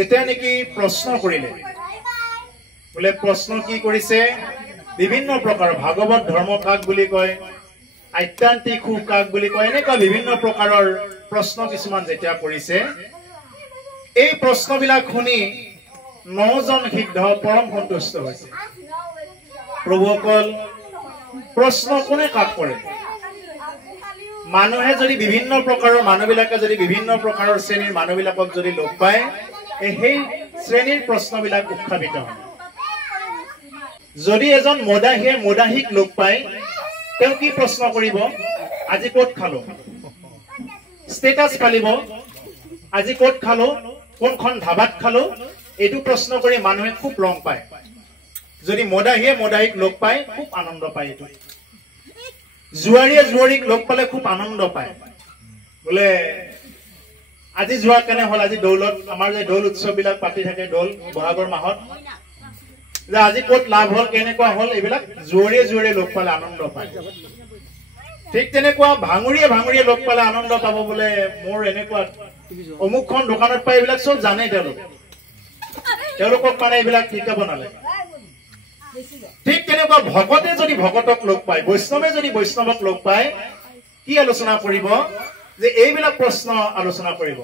যেতিয়া নেকি প্ৰশ্ন কৰিলে বোলে প্ৰশ্ন কি কৰিছে বিভিন্ন প্ৰকাৰ ভাগৱত ধৰ্ম কাক বুলি কয় আধ্যাত্মিক সুখ কাক বুলি কয় এনেকুৱা বিভিন্ন প্ৰকাৰৰ প্ৰশ্ন কিছুমান যেতিয়া কৰিছে এই প্ৰশ্নবিলাক শুনি 9 জন সিদ্ধ পৰম সন্তুষ্ট হৈছে প্ৰভুসকল প্ৰশ্ন কোনে কাক কৰে মানুহে যদি বিভিন্ন প্ৰকাৰৰ মানুহবিলাকে যদি বিভিন্ন প্ৰকাৰৰ শ্ৰেণীৰ মানুহবিলাকক যদি লগ পায় এই শ্ৰেণীৰ প্ৰশ্নবিলাক উত্থাপিত হয় যদি এজন মোদাহিক লগ পায় তেওঁ কি প্ৰশ্ন কৰিব আজি ক'ত খালো ষ্টেটাছ ফালিব আজি ক'ত খালো কোনখন ধাবাত খালো এইটো প্ৰশ্ন কৰি মানুহে খুব ৰং পায় যদি মোদাহিক লগ পায় খুব আনন্দ পায় এইটো জুৱাৰীক লগ পালে খুব আনন্দ পায় বোলে আজি যোৱা কেনে হল আজি দৌলত আমাৰ যে দৌল উৎসৱবিলাক পাতি থাকে দৌল বহাগৰ মাহত যে আজি ক'ত লাভ হল কেনেকুৱা হল এইবিলাক জুৱাৰীয়ে লগ পালে আনন্দ পায় ঠিক তেনেকুৱা ভাঙুৰিয়ে লগ পালে আনন্দ পাব বোলে মোৰ এনেকুৱা অমুকখন দোকানত পাই এইবিলাক চব জানে তেওঁলোকক মানে এইবিলাক শিকাব নালাগে ঠিক তেনেকুৱা ভকতে যদি ভকতক লগ পায় বৈষ্ণৱে যদি বৈষ্ণৱক লগ পায় কি আলোচনা কৰিব যে এইবিলাক প্ৰশ্ন আলোচনা কৰিব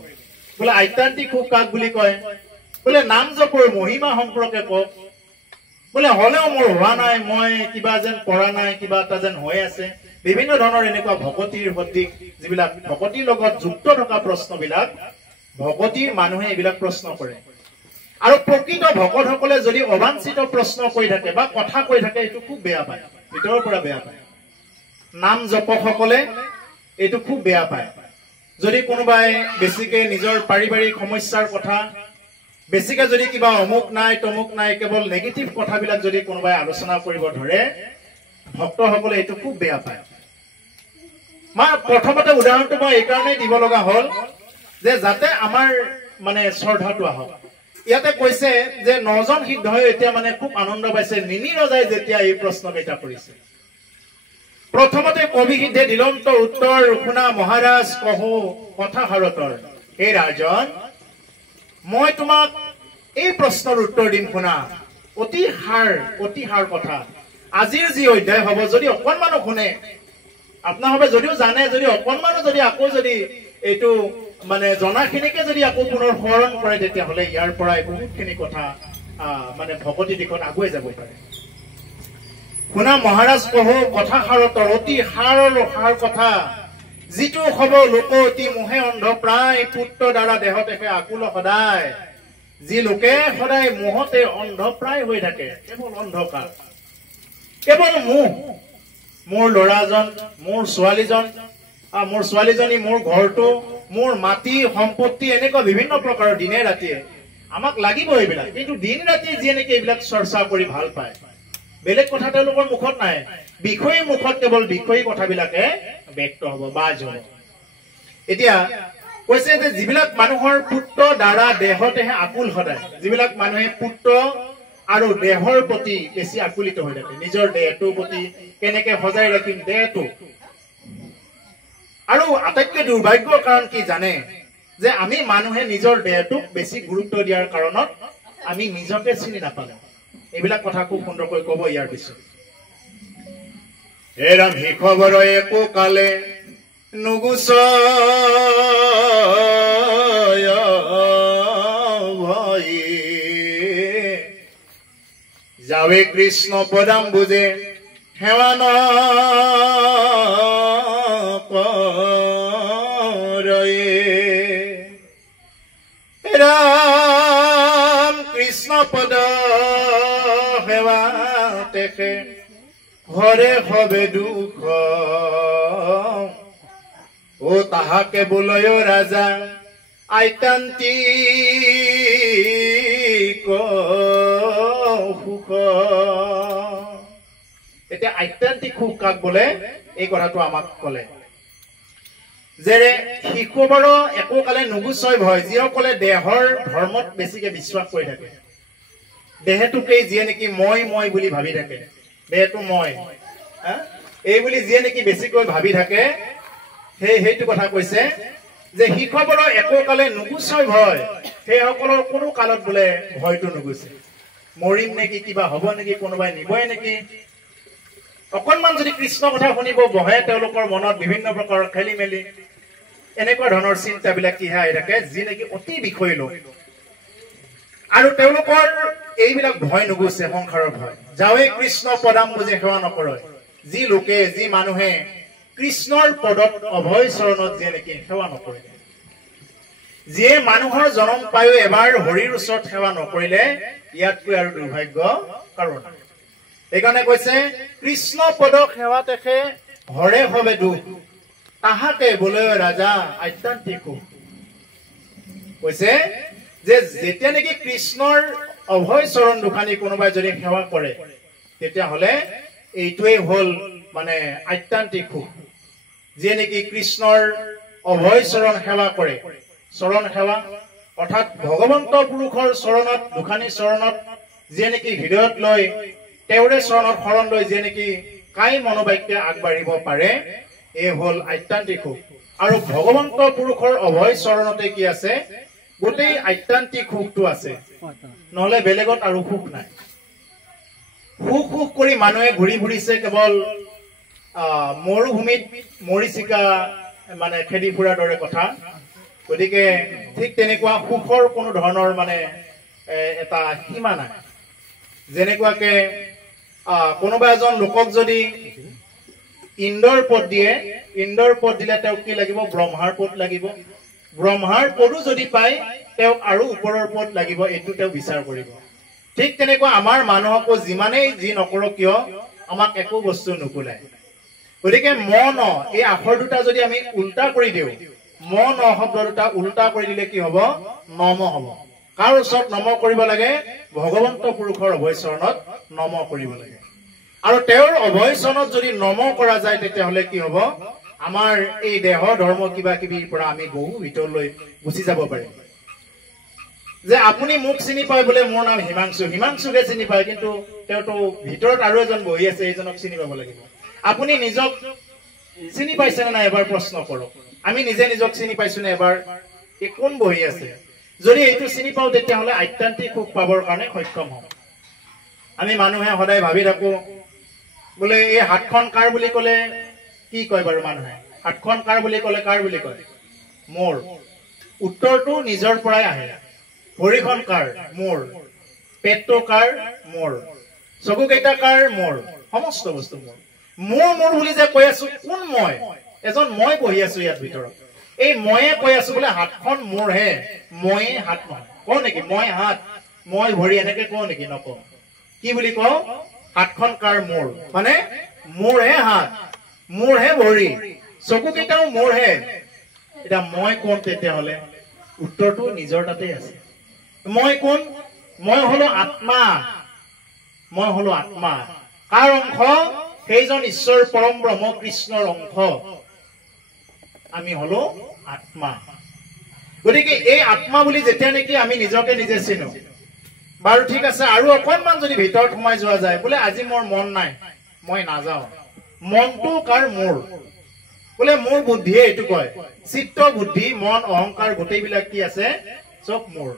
বোলে আধ্যাত্মিক সুখ কাক বুলি কয় বোলে নাম জপৰ মহিমা সম্পৰ্কে কওক বোলে হলেও মোৰ হোৱা নাই মই কিবা যেন কৰা নাই কিবা এটা যেন হৈ আছে বিভিন্ন ধৰণৰ এনেকুৱা ভকতিৰ সদৃশ যিবিলাক ভকতিৰ লগত যুক্ত থকা প্ৰশ্নবিলাক ভকতিৰ মানুহে এইবিলাক প্ৰশ্ন কৰে আৰু প্ৰকৃত ভকতসকলে যদি অবাঞ্ছিত প্ৰশ্ন কৰি থাকে বা কথা কৈ থাকে এইটো খুব বেয়া পায় ভিতৰৰ পৰা বেয়া পায় নাম জপকসকলে এইটো খুব বেয়া পায় যদি কোনোবাই বেছিকে নিজৰ পাৰিবাৰিক সমস্যাৰ কথা বেছিকে যদি কিবা অমুক নাই তমুক নাই কেৱল নেগেটিভ কথাবিলাক যদি কোনোবাই আলোচনা কৰিব ধৰে ভক্তসকলে এইটো খুব বেয়া পায় প্ৰথমতে উদাহৰণটো মই এইকাৰণেই দিব লগা হল যে যাতে আমাৰ মানে শ্ৰদ্ধাটো আহক ইয়াতে কৈছে যে 9 জন সিদ্ধই এতিয়া মানে খুব আনন্দ পাইছে নিনি ৰজাই যেতিয়া এই প্ৰশ্নকেইটা কৰিছে প্ৰথমতে কবি সিদ্ধে দিলন্ত উত্তৰ শুনা মহাৰাজ কহো কথা হাৰতৰ হে ৰাজন মই তোমাক এই প্ৰশ্নৰ উত্তৰ দিম শুনা অতি সাৰ কথা আজিৰ যি অধ্যায় হ'ব যদি অকণমানো শুনে আপোনালোকে যদিও জানে যদি অকণমানো যদি আকৌ যদি এইটো মানে জনাখিনিকে যদি আকৌ পুনৰ স্মৰণ কৰে তেতিয়াহ'লে ইয়াৰ পৰাই বহুতখিনি কথা মানে ভকতি দিশত আগুৱাই যাব পাৰে শুনা মহাৰাজ কহো কথা সাৰতৰ অতি সাৰ কথা যিটো হ'ব লোক অতি মোহে অন্ধ প্ৰায় পুত্ৰ দ্বাৰা দেহত একে আকুল সদায় যি লোকে সদায় মোহতে অন্ধ প্ৰায় হৈ থাকে কেৱল অন্ধকাৰ কেৱল মোৰ ল'ৰাজন মোৰ ছোৱালীজনী মোৰ ঘৰটো মোৰ মাটি সম্পত্তি এনেকুৱা বিভিন্ন প্ৰকাৰৰ দিনে ৰাতিয়ে আমাক লাগিব এইবিলাক কিন্তু দিন ৰাতি যি এনেকে এইবিলাক চৰ্চা কৰি ভাল পায় বেলেগ কথা তেওঁলোকৰ মুখত নাই বিষয়ী মুখত কেৱল বিষয়ী কথাবিলাকে ব্যক্ত হ'ব বাজ হ'ব এতিয়া কৈছে যে যিবিলাক মানুহৰ পুত্ৰ দ্বাৰা দেহতেহে আকুল সদায় যিবিলাক মানুহে পুত্ৰ আৰু দেহৰ প্ৰতি বেছি আকুলিত হৈ থাকে নিজৰ দেহটোৰ প্ৰতি কেনেকে সজাই ৰাখিম দেহটো আৰু আটাইতকৈ দুৰ্ভাগ্যৰ কাৰণ কি জানে যে আমি মানুহে নিজৰ দেহটোক বেছি গুৰুত্ব দিয়াৰ কাৰণত আমি নিজকে চিনি নাপালো এইবিলাক কথা খুব সুন্দৰকৈ ক'ব ইয়াৰ পিছত এৰাম হি খবৰ একো কালে নুগুচ ভয় যাবে কৃষ্ণ পদাম বুজে হেৱান ৰাম কৃষ্ণ পদ হেৱা তেখে হরে হবে দুখ ও তাহাকে বলয় রাজা আধ্যাত্মিক সুখ এতিয়া আধ্যাত্মিক সুখ কাক বোলে এই কথাটো আমাক কলে যেৰে শিশুবৰ একো কালে নুগুচয় ভয় যিসকলে দেহৰ ধৰ্মত বেছিকে বিশ্বাস কৰি থাকে দেহটোকেই যিয়ে নেকি মই বুলি ভাবি থাকে দেহটো মই এই বুলি যিয়ে নেকি বেছিকৈ ভাবি থাকে সেইটো কথা কৈছে যে শিখবৰৰ একো কালে নুগুচয় ভয় সেইসকলৰ কোনো কালত বোলে ভয়টো নুগুচে মৰিম নেকি কিবা হ'ব নেকি কোনোবাই নিবই নেকি অকণমান যদি কৃষ্ণ কথা শুনিব বহে তেওঁলোকৰ মনত বিভিন্ন প্ৰকাৰৰ খেলি মেলি এনেকুৱা ধৰণৰ চিন্তাবিলাক কি হয় থাকে যি নেকি অতি বিষয়লো আৰু তেওঁলোকৰ এইবিলাক ভয় নুগুচে সংসাৰৰ ভয় যাৱে কৃষ্ণ পদাম বুজি সেৱা নকৰে যি লোকে যি মানুহে কৃষ্ণৰ পদত অভয় চৰণত যে নেকি সেৱা নকৰে যিয়ে মানুহৰ জনম পায়ো এবাৰ হৰিৰ ওচৰত সেৱা নকৰিলে ইয়াতকৈ আৰু দুৰ্ভাগ্য কাৰণ এইকাৰণে কৈছে কৃষ্ণ পদক সেৱা তেখে হৰে হবে দুখ তাহাকে বোলে ৰাজা আত্যান্তিক কৈছে যে যেতিয়া নেকি কৃষ্ণৰ অভয় চৰণ দুখানি কোনোবাই যদি সেৱা কৰে তেতিয়াহ'লে এইটোৱেই হ'ল মানে আত্যান্তিক সুখ যিয়ে নেকি কৃষ্ণৰ অভয় চৰণ সেৱা কৰে চৰণ সেৱা অৰ্থাৎ ভগৱন্ত পুৰুষৰ চৰণত দুখানি চৰণত যিয়ে নেকি হৃদয়ত লৈ তেওঁৰে চৰণত শৰণ লৈ যিয়ে নেকি কাই মনোবাক্যে আগবাঢ়িব পাৰে এই হ'ল আত্যান্তিক সুখ আৰু ভগৱন্ত পুৰুষৰ অভয় চৰণতে কি আছে গোটেই আত্যান্তিক সুখটো আছে নহলে বেলেগত আৰু সুখ নাই সুখ সুখ কৰি মানুহে ঘূৰি ফুৰিছে কেৱল মৰুভূমিত মৰিচিকা মানে খেদি ফুৰাৰ দৰে কথা গতিকে ঠিক তেনেকুৱা সুখৰ কোনো ধৰণৰ মানে এটা সীমা নাই যেনেকুৱাকে কোনোবা এজন লোকক যদি ইন্দ্ৰৰ পদ দিয়ে ইন্দ্ৰৰ পদ দিলে তেওঁক কি লাগিব ব্ৰহ্মাৰ পদ লাগিব ব্ৰহ্মাৰ পদো যদি পায় তেওঁক আৰু ওপৰৰ পদ লাগিব এইটো তেওঁ বিচাৰ কৰিব ঠিক তেনেকুৱা আমাৰ মানুহকো যিমানেই যি নকৰক কিয় আমাক একো বস্তু নুকুলায় গতিকে মন এই আখৰ দুটা যদি আমি উল্টা কৰি দিওঁ মন শব্দ দুটা উল্টা কৰি দিলে কি হ'ব নম হ'ব কাৰ ওচৰত নম কৰিব লাগে ভগৱন্ত পুৰুষৰ অভয় চৰণত নম কৰিব লাগে আৰু তেওঁৰ অভয় চৰণত যদি নম কৰা যায় তেতিয়াহ'লে কি হ'ব আমাৰ এই দেহ ধৰ্ম কিবা কিবিৰ পৰা আমি বহু ভিতৰলৈ গুচি যাব পাৰিম যে আপুনি মোক চিনি পায় বোলে মোৰ নাম হিমাংশু হিমাংশুকে চিনি পায় কিন্তু তেওঁতো ভিতৰত আৰু এজন বহি আছে এইজনক চিনি পাব লাগিব আপুনি নিজক চিনি পাইছে নে নাই এবাৰ প্ৰশ্ন কৰক আমি নিজে নিজক চিনি পাইছো নে এবাৰ এই কোন বহি আছে যদি এইটো চিনি পাওঁ তেতিয়াহ'লে আত্যান্তিক সুখ পাবৰ কাৰণে সক্ষম হম আমি মানুহে সদায় ভাবি থাকো বোলে এই হাতখন কাৰ বুলি ক'লে কি কয় বাৰু মানুহে হাতখন কাৰ বুলি ক'লে কাৰ বুলি কয় মোৰ উত্তৰটো নিজৰ পৰাই আহে ভৰিখন কাৰ মোৰ পেটটো কাৰ মোৰ চকুকেইটা কাৰ মোৰ সমস্ত বস্তু মোৰ মোৰ মোৰ বুলি যে কৈ আছো কোন মই এজন মই বহি আছো ইয়াত ভিতৰত এই ময়ে কৈ আছো বোলে হাতখন মোৰহে ময়ে হাত নহয় কওঁ নেকি মই হাত মই ভৰি এনেকে কওঁ নেকি নকওঁ কি বুলি কওঁ হাতখন কাৰ মোৰ মানে মোৰহে হাত মোৰহে ভৰি চকুকেইটাও মোৰহে এটা মই কোন তেতিয়াহ'লে উত্তৰটো নিজৰ তাতেই আছে মই কোন মই হলো আত্মা মই হলো আত্মা কাৰ অংশ সেইজন ঈশ্বৰ পৰম ব্ৰহ্ম কৃষ্ণৰ অংশ আমি হলো আত্মা গতিকে এই আত্মা বুলি যেতিয়া নেকি আমি নিজকে নিজে চিনো বাৰু ঠিক আছে আৰু অকণমান যদি ভিতৰত সোমাই যোৱা যায় বোলে আজি মোৰ মন নাই মই নাযাওঁ মনটো কাৰ মোৰ বোলে মোৰ বুদ্ধিয়ে এইটো কয় চিত্ত বুদ্ধি মন অহংকাৰ গোটেইবিলাক কি আছে চব মোৰ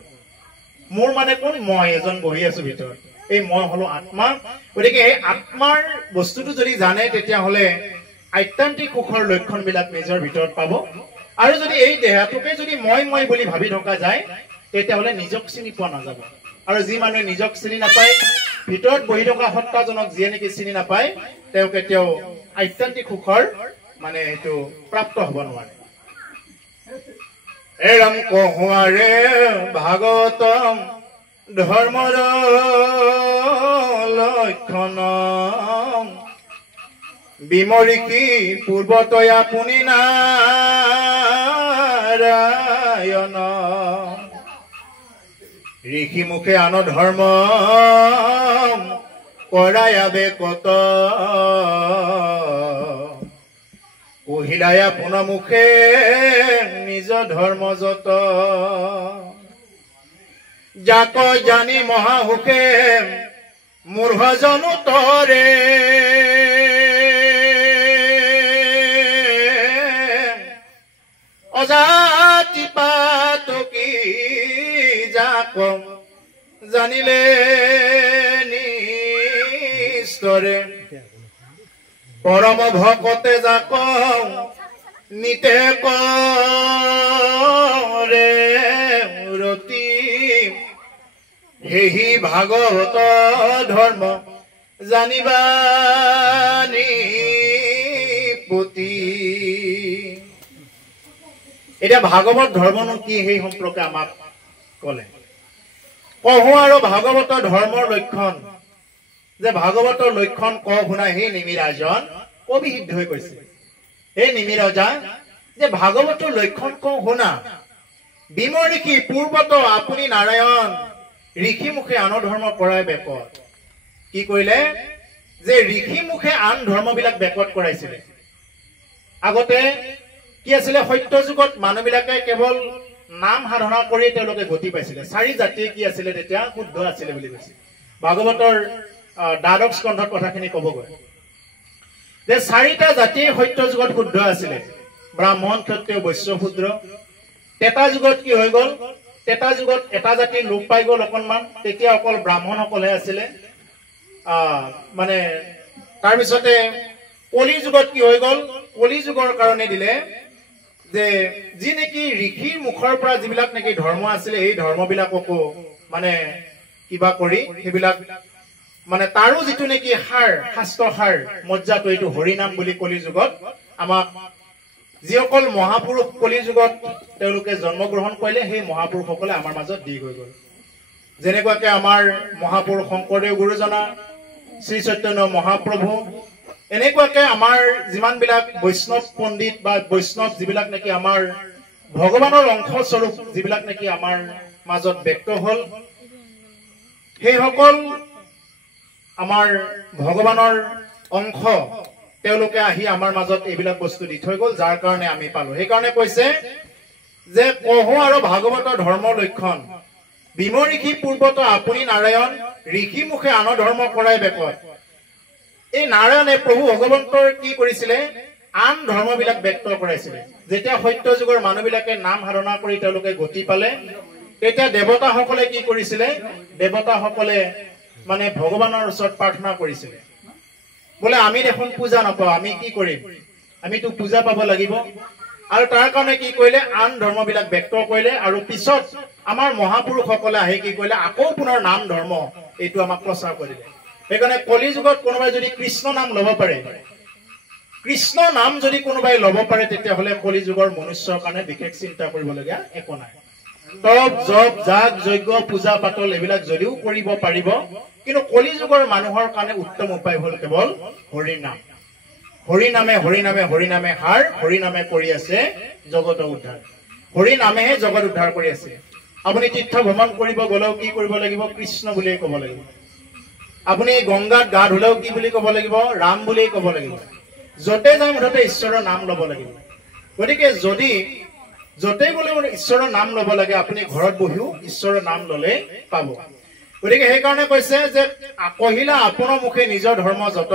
মোৰ মানে কোন মই এজন বহি আছো ভিতৰত এই মই হলো আত্মা গতিকে এই আত্মাৰ বস্তুটো যদি জানে তেতিয়াহ'লে আত্যান্তিক সুখৰ লক্ষণবিলাক নিজৰ ভিতৰত পাব আৰু যদি এই দেহটোকে যদি মই বুলি ভাবি থকা যায় তেতিয়াহ'লে নিজক চিনি পোৱা নাযাব আৰু যি মানুহে নিজক চিনি নাপায় ভিতৰত বহি থকা সত্তাজনক যিয়ে নেকি চিনি নাপায় তেওঁ কেতিয়াও আত্যান্তিক সুখৰ মানে এইটো প্ৰাপ্ত হ'ব নোৱাৰে এৰম কহুৱাৰে ভাগৱতম ধৰ্মৰ লক্ষণ বিমৰিকি পূৰ্বতয়া পুনি নাৰায়ণ ঋষি মুখে আন ধৰ্ম কৰায়াবে কত কহিলায়া পুন মুখে নিজ ধৰ্ম যত যাক জানি মহাহুখে মূৰ্খ জনো তৰে অজাতি পাতকি যাক জানিলে নিস্তৰে পৰম ভকতে যাক নিতে কৰে ৰতি হেহি ভাগৱত ধৰ্ম জানিবা নিপতি। এতিয়া ভাগৱত ধৰ্মনো কি সেই সম্পৰ্কে আমাক কলে কহো আৰু ভাগৱতৰ ধৰ্মৰ লক্ষণ যে ভাগৱতৰ লক্ষণ ক শুনা সেই নিমিৰাজন অভিহিত হৈ কৈছে। এই নিমিৰজা যে ভাগৱতৰ লক্ষণ ক শুনা বিমঋষি পূৰ্বত আপুনি নাৰায়ণ ঋষি মুখে আন ধৰ্ম কৰাই বেপত। কি কৰিলে যে ঋষি মুখে আন ধৰ্মবিলাক বেপত কৰাইছিলে। আগতে কি আছিলে সত্য যুগত মানুহবিলাকে কেৱল নাম সাধনা কৰি তেওঁলোকে গতি পাইছিলে। 4 জাতিয়ে কি আছিলে তেতিয়া শুদ্ধ আছিলে বুলি কৈছে। ভাগৱতৰ দ্বাদশ স্কন্ধত কথাখিনি ক'বগৈ যে 4টা জাতি সত্য যুগত শুদ্ধ আছিলে, ব্ৰাহ্মণ ক্ষত্ৰিয় বৈশ্য শূদ্ৰ। তেতা যুগত কি হৈ গ'ল, তেতা যুগত এটা জাতি লোপ পাই গ'ল অকণমান, তেতিয়া অকল ব্ৰাহ্মণসকলে আছিলে। মানে তাৰপিছতে কলি যুগত কি হৈ গ'ল, কলি যুগৰ কাৰণে দিলে যে যি নেকি ঋষিৰ মুখৰ পৰা যিবিলাক নেকি ধৰ্ম আছিলে এই ধৰ্মবিলাককো মানে কিবা কৰি সেইবিলাক মানে তাৰো যিটো নেকি সাৰ শাস্ত্ৰ সাৰ মজ্জাটো এইটো হৰিনাম বুলি কলি যুগত আমাক যিসকল মহাপুৰুষ কলি যুগত তেওঁলোকে জন্মগ্ৰহণ কৰিলে সেই মহাপুৰুষসকলে আমাৰ মাজত দি গৈ গ'ল। যেনেকুৱাকে আমাৰ মহাপুৰুষ শংকৰদেৱ গুৰুজনা, শ্ৰী চৈতন্য মহাপ্ৰভু, এনেকুৱাকে আমাৰ যিমানবিলাক বৈষ্ণৱ পণ্ডিত বা বৈষ্ণৱ যিবিলাক নেকি আমাৰ ভগৱানৰ অংশ স্বৰূপ যিবিলাক নেকি আমাৰ মাজত ব্যক্ত হল, সেইসকল আমাৰ ভগৱানৰ অংশ তেওঁলোকে আহি আমাৰ মাজত এইবিলাক বস্তু দি থৈ গ'ল, যাৰ কাৰণে আমি পালো। সেইকাৰণে কৈছে যে কহো আৰু ভাগৱতৰ ধৰ্ম লক্ষণ বিমঋষি পূৰ্বত আপুনি নাৰায়ণ ঋষি মুখে আন ধৰ্ম কৰাই বেপত। এই নাৰায়ণে প্ৰভু ভগৱন্তৰ কি কৰিছিলে, আন ধৰ্মবিলাক ব্যক্ত কৰাইছিলে। যেতিয়া সত্য যুগৰ মানুহবিলাকে নাম সাধনা কৰি তেওঁলোকে গতি পালে, তেতিয়া দেৱতাসকলে কি কৰিছিলে, দেৱতাসকলে মানে ভগৱানৰ ওচৰত প্ৰাৰ্থনা কৰিছিলে, বোলে আমি দেখোন পূজা নাপাওঁ, আমি কি কৰিম, আমিতো পূজা পাব লাগিব। আৰু তাৰ কাৰণে কি কৰিলে, আন ধৰ্মবিলাক ব্যক্ত কৰিলে। আৰু পিছত আমাৰ মহাপুৰুষসকলে আহি কি কৰিলে, আকৌ পুনৰ নাম ধৰ্ম এইটো আমাক প্ৰচাৰ কৰিলে। সেইকাৰণে কলি যুগত কোনোবাই যদি কৃষ্ণ নাম ল'ব পাৰে, কৃষ্ণ নাম যদি কোনোবাই ল'ব পাৰে, তেতিয়াহ'লে কলি যুগৰ মনুষ্যৰ কাৰণে বিশেষ চিন্তা কৰিবলগীয়া একো নাই। তপ জপ যাগ যজ্ঞ পূজা পাতল এইবিলাক যদিও কৰিব পাৰিব, কিন্তু কলি যুগৰ মানুহৰ কাৰণে উত্তম উপায় হ'ল কেৱল হৰিনাম। হৰিনামে হৰিনামে হৰিনামে হাৰ, হৰিনামে কৰি আছে জগত উদ্ধাৰ। হৰিনামেহে জগত উদ্ধাৰ কৰি আছে। আপুনি তীৰ্থ ভ্ৰমণ কৰিব গ'লেও কি কৰিব লাগিব, কৃষ্ণ বুলিয়ে ক'ব লাগিব। আপুনি গংগাত গা ধুলেও কি বুলি ক'ব লাগিব, ৰাম বুলিয়ে ক'ব লাগিব। য'তে যায় মুঠতে ঈশ্বৰৰ নাম ল'ব লাগিব। গতিকে যদি য'তে গ'লে ঈশ্বৰৰ নাম ল'ব লাগে, আপুনি ঘৰত বহিও ঈশ্বৰৰ নাম ল'লে পাব। গতিকে সেইকাৰণে কৈছে যে কহিলা আপোনাৰ মুখে নিজৰ ধৰ্ম যত,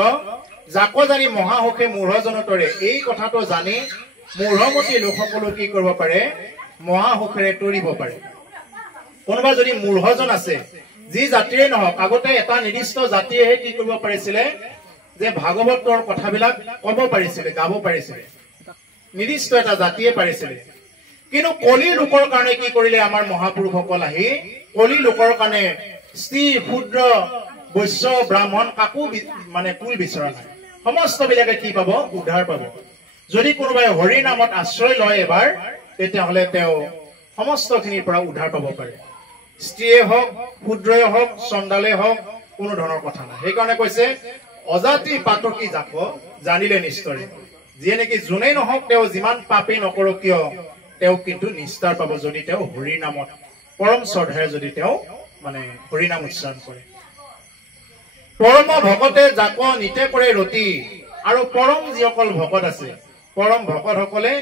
যাকো জানি মহাসুখে মূঢ়জনতৰে। এই কথাটো জানি মূঢ়মতী লোকসকলো কি কৰিব পাৰে, মহাসুখেৰে তৰিব পাৰে। কোনোবা যদি মূঢ়জন আছে, যি জাতিৰে নহওক, আগতে এটা নিৰ্দিষ্ট জাতিয়েহে কি কৰিব পাৰিছিলে, যে ভাগৱতৰ কথাবিলাক ক'ব পাৰিছিলে, গাব পাৰিছিলে, নিৰ্দিষ্ট এটা জাতিয়ে পাৰিছিলে। কিন্তু কলি লোকৰ কাৰণে কি কৰিলে আমাৰ মহাপুৰুষসকল আহি, কলি লোকৰ কাৰণে স্ত্ৰী শূদ্ৰ বৈশ্য ব্ৰাহ্মণ কাকো মানে কুল বিচৰা নাই। সমস্ত বিলাকে কি পাব, উদ্ধাৰ পাব। যদি কোনোবাই হৰি নামত আশ্ৰয় লয় এবাৰ, তেতিয়াহ'লে তেওঁ সমস্তখিনিৰ পৰা উদ্ধাৰ পাব পাৰে। স্ত্ৰীয়ে হওক, শূদ্ৰয়ে হওক, চণ্ডালে হওক, কোনো ধৰণৰ কথা নাই। সেইকাৰণে কৈছে অজাতি পাতকি যাক জানিলে নিস্তৰে। যিয়ে নেকি যোনেই নহওক, তেওঁ যিমান পাপেই নকৰক কিয়, তেওঁ কিন্তু নিস্তাৰ পাব, যদি তেওঁ হৰি নামত পৰম শ্ৰদ্ধাৰে যদি তেওঁ মানে হৰি নাম উচ্চাৰণ কৰে। পৰম ভকতে যাক নিতে কৰে ৰতি। আৰু পৰম যিসকল ভকত আছে, পৰম ভকতসকলে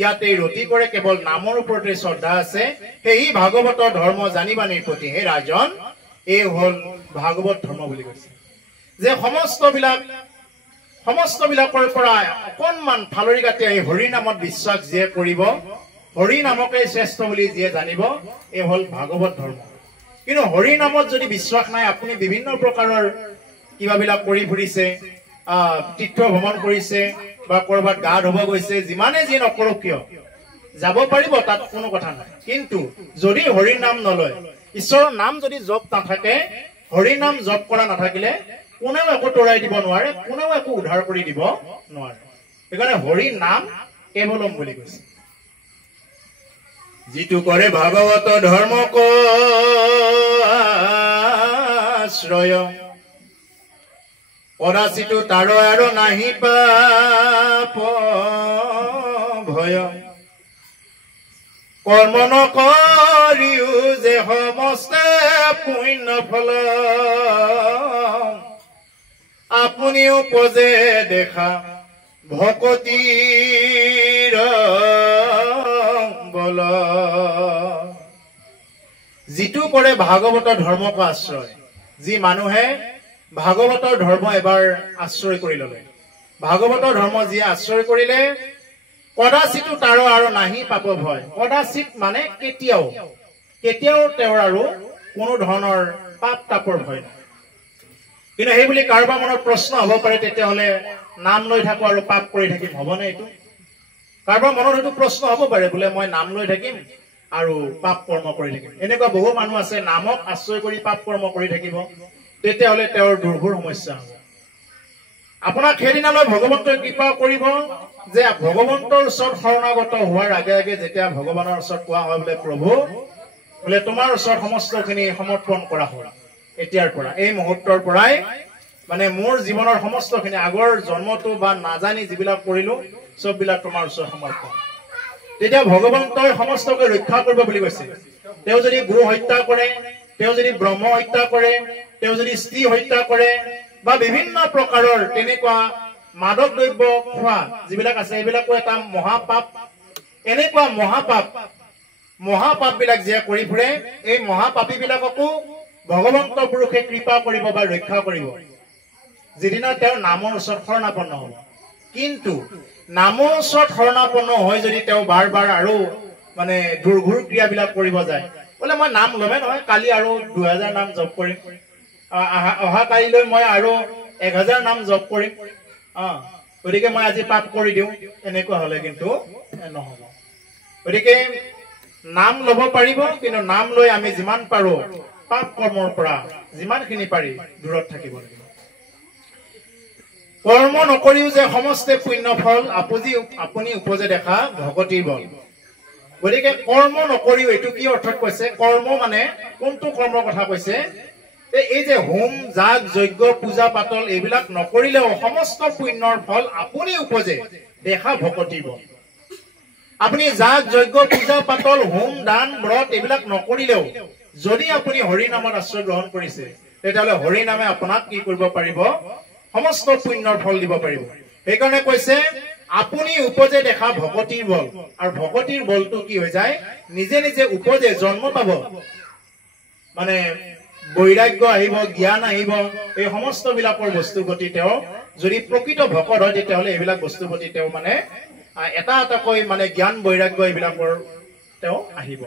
ইয়াতে ৰতি কৰে, কেৱল নামৰ ওপৰতে শ্ৰদ্ধা আছে। সেই ভাগৱতৰ ধৰ্ম জানিবা নিৰ্পতি। হে ৰাজন, এই হল ভাগৱত ধৰ্ম বুলি কৈছে। যে সমস্ত বিলাকৰ পৰা অকণমান ফালৰি কাটি আহি হৰি নামত বিশ্বাস যিয়ে কৰিব, হৰি নামকে শ্ৰেষ্ঠ বুলি যিয়ে জানিব এই হল ভাগৱত ধৰ্ম কিন্তু হৰি নামত যদি বিশ্বাস নাই আপুনি বিভিন্ন প্ৰকাৰৰ কিবাবিলাক কৰি ফুৰিছে তীৰ্থ ভ্ৰমণ কৰিছে বা কৰবাত গা ধুব গৈছে যিমানে যি নকৰক কিয় যাব পাৰিব তাত কোনো কথা নাই কিন্তু যদি হৰি নাম নলয় ঈশ্বৰৰ নাম যদি জপ নাথাকে হৰি নাম জপ কৰা নাথাকিলে কোনেও একো তৰাই দিব নোৱাৰে কোনেও একো উদ্ধাৰ কৰি দিব নোৱাৰে সেইকাৰণে হৰি নাম কেৱলম বুলি কৈছে যিটো কৰে ভাগৱত ধৰ্মক আশ্ৰয় পৰাচিতো তাৰ আৰু নাহি পাপ ভয় কৰ্ম নকৰিও যে সমস্তে পুণ্য ফল আপুনিও পজে দেখা ভকতিৰ বল যিটো কৰে ভাগৱত ধৰ্মক আশ্ৰয় যি মানুহে ভাগৱতৰ ধৰ্ম এবাৰ আশ্ৰয় কৰি ললে ভাগৱতৰ ধৰ্ম যি আশ্ৰয় কৰিলে কদাচিতো তাৰ আৰু নাহি পাপ ভয় কদাচিত মানে কেতিয়াও তেওঁৰ আৰু কোনো ধৰণৰ পাপ তাপৰ ভয় নাই কিন্তু সেই বুলি কাৰোবাৰ মনত প্ৰশ্ন হ'ব পাৰে তেতিয়াহ'লে নাম লৈ থাকো আৰু পাপ কৰি থাকিম হ'বনে এইটো কাৰোবাৰ মনত এইটো প্ৰশ্ন হ'ব পাৰে বোলে মই নাম লৈ থাকিম আৰু পাপ কৰ্ম কৰি থাকিম এনেকুৱা বহু মানুহ আছে নামক আশ্ৰয় কৰি পাপ কৰ্ম কৰি থাকিব তেতিয়াহ'লে তেওঁৰ দুৰ্ঘৰ সমস্যা হ'ব আপোনাক সেইদিনালৈ ভগৱন্তই কৃপা কৰিব যে ভগৱন্তৰ ওচৰত শৰণাগত হোৱাৰ আগে আগে যেতিয়া ভগৱানৰ ওচৰত কোৱা হয় বোলে প্ৰভু বোলে তোমাৰ ওচৰত সমস্তখিনি সমৰ্পণ কৰা হ'ল এতিয়াৰ পৰা এই মুহূৰ্তৰ পৰাই মানে মোৰ জীৱনৰ সমস্তখিনি আগৰ জন্মটো বা নাজানি যিবিলাক কৰিলো সববিলাক তোমাৰ ওচৰত সমৰ্পণ তেতিয়া ভগৱন্তই সমস্তকে ৰক্ষা কৰিব বুলি কৈছে তেওঁ যদি গো হত্যা কৰে তেওঁ যদি ব্ৰহ্ম হত্যা কৰে তেওঁ যদি স্ত্ৰী হত্যা কৰে বা বিভিন্ন প্ৰকাৰৰ তেনেকুৱা মাদক দ্ৰব্য খোৱা যিবিলাক আছে এইবিলাকো এটা মহাপাপ এনেকুৱা মহাপাপ বিলাক যে কৰি ফুৰে এই মহাপাপী বিলাককো ভগৱন্ত পুৰুষে কৃপা কৰিব বা ৰক্ষা কৰিব যিদিনা তেওঁৰ নামৰ ওচৰত শৰণাপন্ন হ'ব কিন্তু নামৰ ওচৰত শৰণাপন্ন হৈ যদি তেওঁ বাৰ বাৰ আৰু মানে দুৰ্ঘৰ ক্ৰিয়াবিলাক কৰিব যায় বোলে মই নাম ল'মে নহয় কালি আৰু 2000 নাম জপ কৰিম অহা কালিলৈ মই আৰু 1000 নাম জপ কৰিম গতিকে মই আজি পাপ কৰি দিওঁ এনেকুৱা হলে কিন্তু নহব গতিকে নাম ল'ব পাৰিব কিন্তু নাম লৈ আমি যিমান পাৰো পাপ কৰ্মৰ পৰা যিমানখিনি পাৰি দূৰত থাকিব লাগিব কৰ্ম নকৰিও যে সমস্তে পুণ্য ফল আপুনি উপজে দেখা ভকতিৰ বল গতিকে কৰ্ম নকৰিও এইটো কি অৰ্থত কৈছে কৰ্ম মানে কোনটো কৰ্মৰ কথা কৈছে এই যে হোম যাগ যজ্ঞ পূজা পাতল এইবিলাক নকৰিলেও সমস্ত পুণ্যৰ ফল আপুনি উপজে দেখা ভকতিৰ বল আপুনি যাগ যজ্ঞ পূজা পাতল হোম দান ব্ৰত এইবিলাক নকৰিলেও যদি আপুনি হৰি নামত আশ্ৰয় গ্ৰহণ কৰিছে তেতিয়াহ'লে হৰি নামে আপোনাক কি কৰিব পাৰিব সমস্ত পুণ্যৰ ফল দিব পাৰিব সেইকাৰণে কৈছে আপুনি উপজে দেখা ভকতিৰ বল আৰু ভকতিৰ বলটো কি হৈ যায় নিজে নিজে উপজে জন্ম পাব মানে বৈৰাগ্য আহিব জ্ঞান আহিব এই সমস্ত বিলাকৰ বস্তু গতি তেওঁ যদি প্ৰকৃত ভকত হয় তেতিয়াহ'লে এইবিলাক বস্তু গতি তেওঁ মানে এটা এটাকৈ মানে জ্ঞান বৈৰাগ্য এইবিলাকৰ তেওঁ আহিব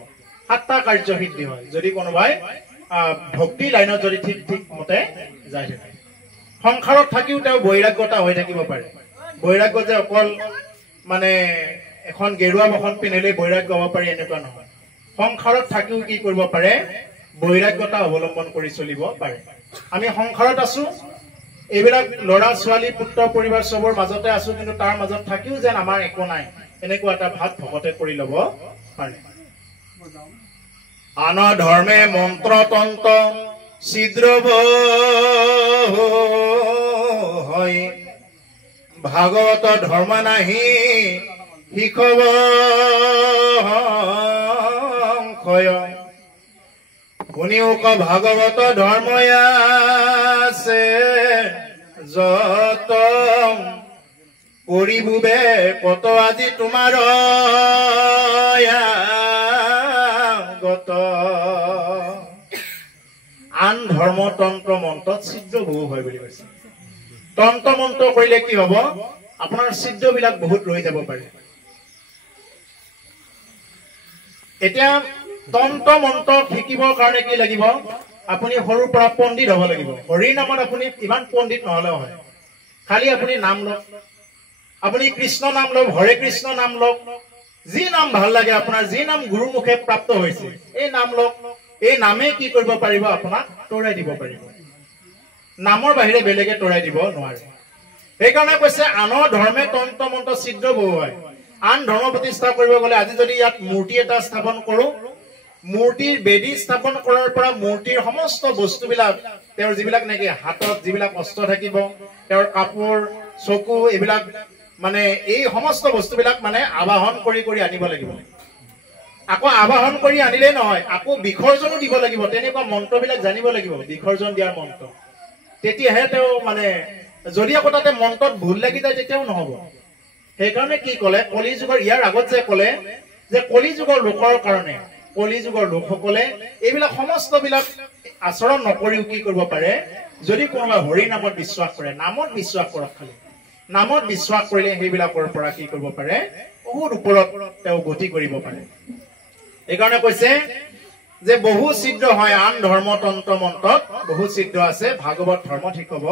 সাতটা কাৰ্য সিদ্ধি হয় যদি কোনোবাই ভক্তি লাইনত যদি ঠিক মতে যায় থাকে সংসাৰত থাকিও তেওঁ বৈৰাগ্যতা হৈ থাকিব পাৰে বৈৰাগ্য যে অকল মানে এখন গেৰুৱা বসন পিন্ধিলে বৈৰাগ্য হ'ব পাৰি এনেকুৱা নহয় সংসাৰত থাকিও কি কৰিব পাৰে বৈৰাগ্যতা অৱলম্বন কৰি চলিব পাৰে আমি সংসাৰত আছো এইবিলাক ল'ৰা ছোৱালী পুত্ৰ পৰিবাৰ সবৰ মাজতে আছো কিন্তু তাৰ মাজত থাকিও যেন আমাৰ একো নাই এনেকুৱা এটা ভাত ভকতে কৰি ল'ব পাৰে আন ধৰ্মে মন্ত্ৰ তন্ত্ৰ ছিদ্ৰব হয় ভাগৱত ধৰ্ম নাহি শিখব ক্ষয় শুনিও ক ভাগৱত ধৰ্মই আছে যত কৰিবুবে কত আজি তোমাৰ গত আন ধৰ্ম তন্ত্ৰ মন্ত্ৰত ছিদ্ৰ বহু হয় বুলি কৈছে তন্ত্ৰ মন্ত্ৰ কৰিলে কি হ'ব আপোনাৰ ছিদ্ৰবিলাক বহুত ৰৈ যাব পাৰে এতিয়া তন্ত্ৰ মন্ত্ৰ শিকিবৰ কাৰণে কি লাগিব আপুনি সৰুৰ পৰা পণ্ডিত হ'ব লাগিব হৰি নামত আপুনি ইমান পণ্ডিত নহলেও হয় খালি আপুনি নাম লওক আপুনি কৃষ্ণ নাম লওক হৰে কৃষ্ণ নাম লওক যি নাম ভাল লাগে আপোনাৰ যি নাম গুৰুমুখে প্ৰাপ্ত হৈছে এই নাম লওক এই নামে কি কৰিব পাৰিব আপোনাক তৰাই দিব পাৰিব নামৰ বাহিৰে বেলেগে তৰাই দিব নোৱাৰে সেইকাৰণে কৈছে আনৰ ধৰ্মে তন্ত্ৰ মন্ত্ৰ ছিদ্ৰ বহুৱায় আন ধৰ্ম প্ৰতিষ্ঠা কৰিব গলে আজি যদি ইয়াত মূৰ্তি এটা স্থাপন কৰো মূৰ্তিৰ বেদী স্থাপন কৰাৰ পৰা মূৰ্তিৰ সমস্ত বস্তুবিলাক তেওঁৰ যিবিলাক নেকি হাতত যিবিলাক অস্ত্ৰ থাকিব তেওঁৰ কাপোৰ চকু এইবিলাক মানে এই সমস্ত বস্তুবিলাক মানে আবাহন কৰি কৰি আনিব লাগিব আকৌ আবাহন কৰি আনিলে নহয় আকৌ বিসৰ্জনো দিব লাগিব তেনেকুৱা মন্ত্ৰবিলাক জানিব লাগিব বিসৰ্জন দিয়াৰ মন্ত্ৰ তেতিয়াহে তেওঁ মানে যদি আকৌ তাতে মন্ত্ৰত ভুল লাগি যায় তেতিয়াও নহব সেইকাৰণে কি ক'লে কলি যুগৰ ইয়াৰ আগত যে ক'লে যে কলি যুগৰ লোকৰ কাৰণে কলি যুগৰ লোকসকলে এইবিলাক সমস্ত বিলাক আচৰণ নকৰিও কি কৰিব পাৰে যদি কোনোবা হৰি নামত বিশ্বাস কৰে নামত বিশ্বাস কৰক খালি নামত বিশ্বাস কৰিলে সেইবিলাকৰ পৰা কি কৰিব পাৰে বহুত ওপৰত তেওঁ গতি কৰিব পাৰে এইকাৰণে কৈছে যে বহু ছিদ্ৰ হয় আন ধৰ্ম তন্ত্ৰ মন্ত্ৰত বহু ছিদ্ৰ আছে ভাগৱত ধৰ্ম ঠিক হ'ব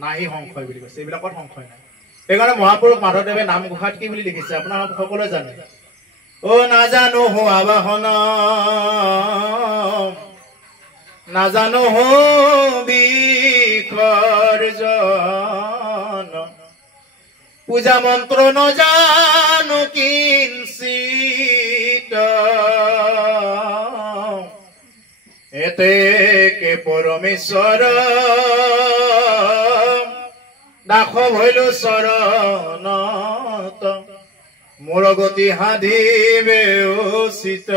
নাহি সংশয় বুলি কৈছে এইবিলাকত সংশয় নাই সেইকাৰণে মহাপুৰুষ মাধৱদেৱে নামঘোষাত কি বুলি লিখিছে আপোনাক সকলোৱে জানে ও নাজানো হো আবাহন নাজানো হো বিসৰ্জন পূজা মন্ত্ৰ নজানো কিঞ্চিত এতে কে পৰমেশ্বৰ দাখ হইল চৰণত মোৰ গতি সাধিবে উচিত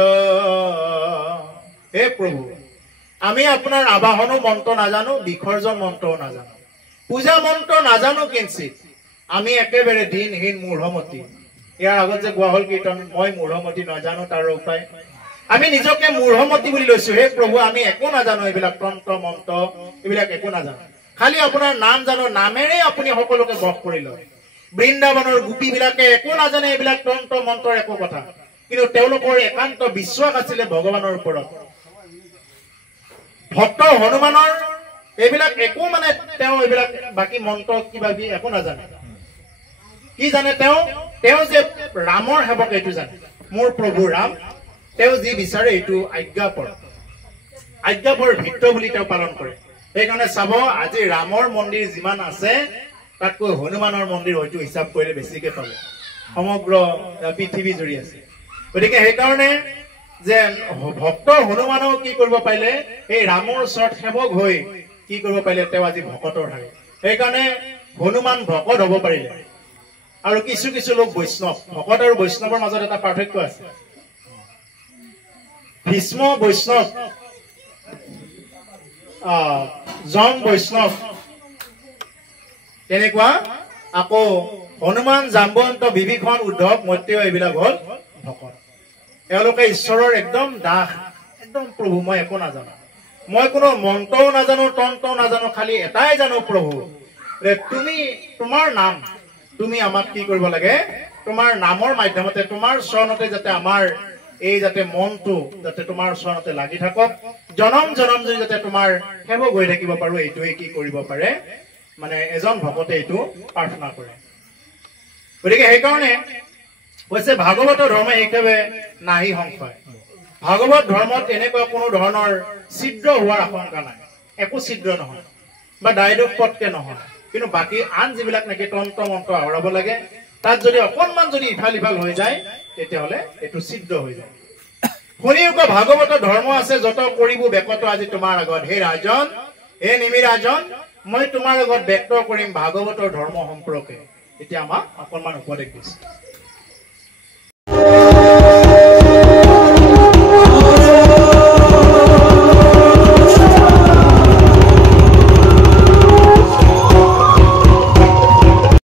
হে প্ৰভু আমি আপোনাৰ আবাহনো মন্ত্ৰ নাজানো বিসৰ্জন মন্ত্ৰও নাজানো পূজা মন্ত্ৰ নাজানো কিঞ্চিত আমি একেবাৰে দিনহীন মূঢ়মতি ইয়াৰ আগত যে গোৱা হল কীৰ্তন মই মূঢ়মতি নাজানো তাৰ উপায় আমি নিজকে মূঢ়মতি বুলি লৈছো হে প্ৰভু আমি একো নাজানো এইবিলাক তন্ত্ৰ মন্ত্ৰ এইবিলাক একো নাজানো খালি আপোনাৰ নাম জানো নামেৰে আপুনি সকলোকে বশ কৰি লয় বৃন্দাবনৰ গোপী বিলাকে একো নাজানে এইবিলাক তন্ত্ৰ মন্ত্ৰৰ একো কথা কিন্তু তেওঁলোকৰ একান্ত বিশ্বাস আছিলে ভগৱানৰ ওপৰত ভক্ত হনুমানৰ এইবিলাক একো মানে তেওঁ এইবিলাক বাকি মন্ত্ৰ কিবা একো নাজানে কি জানে তেওঁ যে ৰামৰ সেৱক এইটো জানে মোৰ প্ৰভু ৰাম তেওঁ যি বিচাৰে এইটো আজ্ঞাপৰ ভিত্ৰ বুলি তেওঁ পালন কৰে সেইকাৰণে চাব আজি ৰামৰ মন্দিৰ যিমান আছে তাতকৈ হনুমানৰ মন্দিৰ হয়তো হিচাপ কৰিলে বেছিকে পাব সমগ্ৰ পৃথিৱী জুৰি আছে গতিকে সেইকাৰণে যে ভক্ত হনুমানক কি কৰিব পাৰিলে এই ৰামৰ ওচৰত সেৱক হৈ কি কৰিব পাৰিলে তেওঁ আজি ভকতৰ থাকে সেইকাৰণে হনুমান ভকত হ'ব পাৰিলে আৰু কিছু কিছু লোক বৈষ্ণৱ ভকত আৰু বৈষ্ণৱৰ মাজত এটা পাৰ্থক্য আছে ভীষ্ম বৈষ্ণৱ জন বৈষ্ণৱ তেনেকুৱা আকৌ হনুমান জাম্বৱন্ত বিভীষণ উদ্ধৱ মৈত্ৰেয় এইবিলাক হল ভকত এওঁলোকে ঈশ্বৰৰ একদম দাস একদম প্ৰভু মই একো নাজানো মই কোনো মন্ত্ৰও নাজানো তন্ত্ৰও নাজানো খালি এটাই জানো প্ৰভু তুমি তোমাৰ নাম তুমি আমাক কি কৰিব লাগে তোমাৰ নামৰ মাধ্যমতে তোমাৰ চৰণতে যাতে আমাৰ এই যাতে মনটো যাতে তোমাৰ চৰণতে লাগি থাকক জনম জনম জুৰি যাতে তোমাৰ সেৱক হৈ থাকিব পাৰো এইটোৱে কি কৰিব পাৰে মানে এজন ভকতে এইটো প্ৰাৰ্থনা কৰে গতিকে সেইকাৰণে কৈছে ভাগৱত ধৰ্ম একেবাৰে নাহি সংশয় ভাগৱত ধৰ্মত এনেকুৱা কোনো ধৰণৰ ছিদ্ৰ হোৱাৰ আশংকা নাই একো ছিদ্ৰ নহয় বা ডাইৰেক্ট পটকে নহয় কিন্তু বাকি আন যিবিলাক নাকি তন্ত্ৰ মন্ত্ৰ আহৰাব লাগে তাত যদি অকণমান যদি ইফাল ইফাল হৈ যায় তেতিয়াহ'লে এইটো ছিদ্ৰ হৈ যায় শুনিওক ভাগৱত ধৰ্ম আছে যত কৰিব বেকত আজি তোমাৰ আগত হে ৰাজন হে নিমিৰাজন মই তোমাৰ আগত ব্যক্ত কৰিম ভাগৱতৰ ধৰ্ম সম্পৰ্কে এতিয়া আমাক অকণমান উপদেশ দিছে